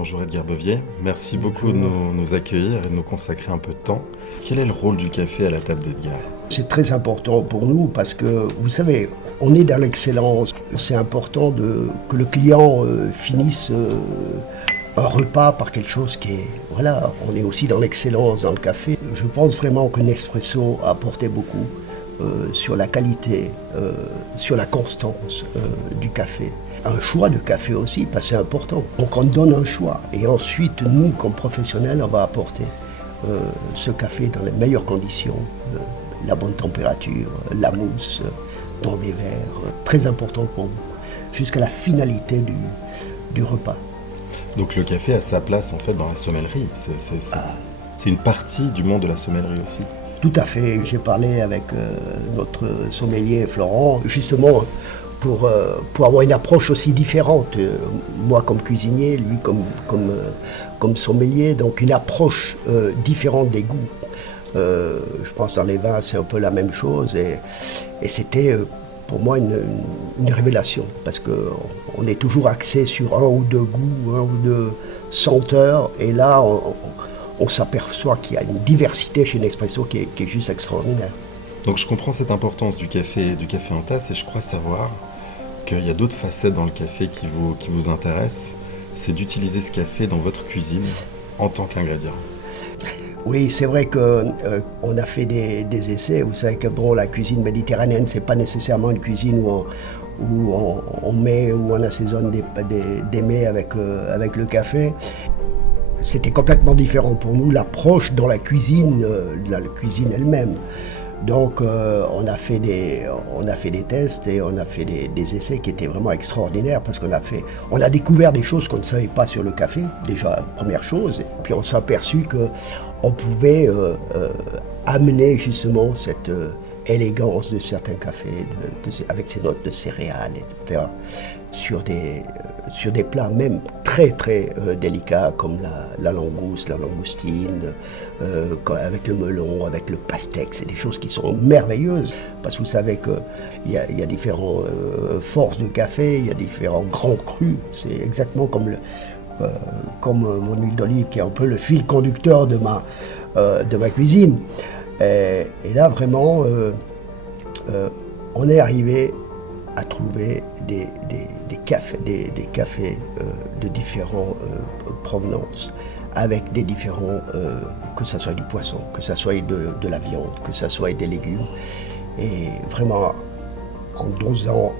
Bonjour Edgar Bevier, merci beaucoup de nous accueillir et de nous consacrer un peu de temps. Quel est le rôle du café à la table d'Edgar? C'est très important pour nous parce que, vous savez, on est dans l'excellence. C'est important que le client finisse un repas par quelque chose qui est... Voilà, on est aussi dans l'excellence dans le café. Je pense vraiment que Nespresso a apporté beaucoup sur la qualité, sur la constance du café. Un choix de café aussi, parce que c'est important. Donc on donne un choix et ensuite, nous, comme professionnels, on va apporter ce café dans les meilleures conditions, la bonne température, la mousse, dans des verres, très important pour nous, jusqu'à la finalité du repas. Donc le café a sa place en fait dans la sommellerie, c'est une partie du monde de la sommellerie aussi. Tout à fait, j'ai parlé avec notre sommelier Florent, justement pour avoir une approche aussi différente. Moi comme cuisinier, lui comme sommelier, donc une approche différente des goûts. Je pense dans les vins c'est un peu la même chose et c'était pour moi une révélation parce qu'on est toujours axé sur un ou deux goûts, un ou deux senteurs et là on s'aperçoit qu'il y a une diversité chez Nespresso qui est juste extraordinaire. Donc je comprends cette importance du café en tasse et je crois savoir qu'il y a d'autres facettes dans le café qui vous intéressent, c'est d'utiliser ce café dans votre cuisine en tant qu'ingrédient. Oui, c'est vrai qu'on a fait des essais. Vous savez que bon, la cuisine méditerranéenne, c'est pas nécessairement une cuisine où on met, où on assaisonne des mets avec le café. C'était complètement différent pour nous, l'approche dans la cuisine elle-même. Donc on a fait des tests et on a fait des essais qui étaient vraiment extraordinaires parce on a découvert des choses qu'on ne savait pas sur le café, déjà première chose, et puis on s'est aperçu qu'on pouvait amener justement cette élégance de certains cafés, avec ces notes de céréales, etc., sur des plats même très très délicats comme la langouste, la langoustine, avec le melon, avec le pastèque. C'est des choses qui sont merveilleuses parce que vous savez qu'il y a différentes forces de café, il y a différents grands crus. C'est exactement comme mon huile d'olive qui est un peu le fil conducteur de ma cuisine. Et là vraiment on est arrivé à trouver des cafés de différentes provenances, avec des différents, que ce soit du poisson, que ce soit de la viande, que ce soit des légumes. Et vraiment, en dosant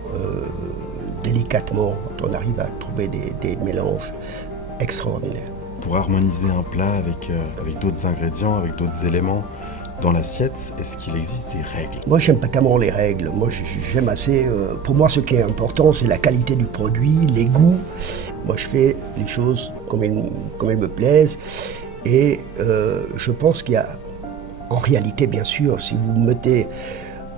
délicatement, on arrive à trouver des mélanges extraordinaires. Pour harmoniser un plat avec d'autres ingrédients, avec d'autres éléments, dans l'assiette, est-ce qu'il existe des règles? Moi, j'aime pas tellement les règles. Moi, j'aime assez... pour moi, ce qui est important, c'est la qualité du produit, les goûts. Moi, je fais les choses comme elles me plaisent. Et je pense qu'il y a... En réalité, bien sûr, si vous mettez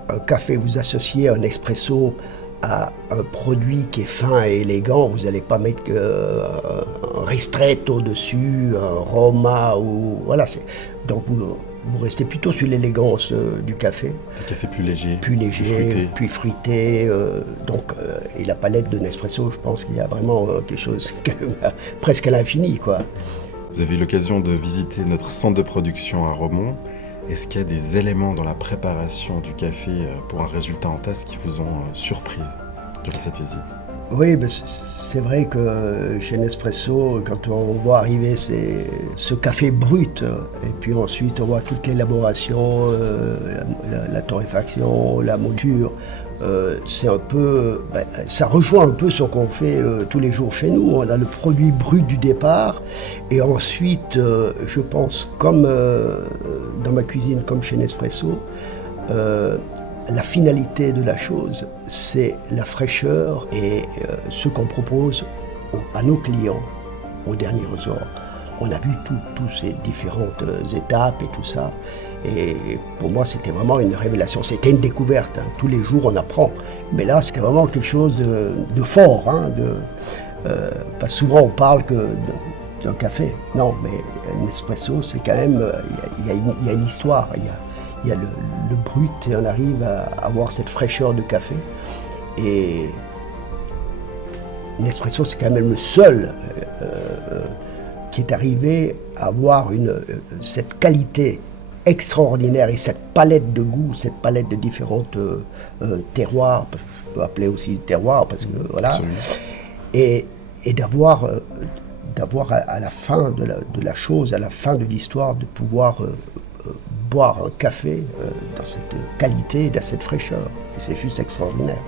un café, vous associez un espresso à un produit qui est fin et élégant, vous n'allez pas mettre un ristretto dessus, un Roma, ou... Voilà, donc vous restez plutôt sur l'élégance du café. Un café plus léger, plus frité. Et la palette de Nespresso, je pense qu'il y a vraiment quelque chose presque à l'infini, quoi. Vous avez eu l'occasion de visiter notre centre de production à Romont. Est-ce qu'il y a des éléments dans la préparation du café pour un résultat en tasse qui vous ont surprise durant cette visite? Oui, c'est vrai que chez Nespresso, quand on voit arriver ce café brut, et puis ensuite on voit toute l'élaboration, la torréfaction, la mouture, c'est un peu, ça rejoint un peu ce qu'on fait tous les jours chez nous. On a le produit brut du départ, et ensuite, je pense, comme dans ma cuisine, comme chez Nespresso, la finalité de la chose, c'est la fraîcheur et ce qu'on propose à nos clients au dernier ressort. On a vu toutes ces différentes étapes et tout ça. Et pour moi, c'était vraiment une révélation. C'était une découverte. Hein. Tous les jours, on apprend. Mais là, c'était vraiment quelque chose de fort. Hein, parce que souvent, on parle d'un café. Non, mais un espresso, c'est quand même... Il y a une histoire. Il y a le brut et on arrive à avoir cette fraîcheur de café. Et Nespresso, c'est quand même le seul qui est arrivé à avoir cette qualité extraordinaire et cette palette de goûts, cette palette de différentes terroirs, on peut appeler aussi terroirs parce que voilà, et d'avoir à la fin de la chose, à la fin de l'histoire, de pouvoir boire un café dans cette qualité, dans cette fraîcheur. Et c'est juste extraordinaire.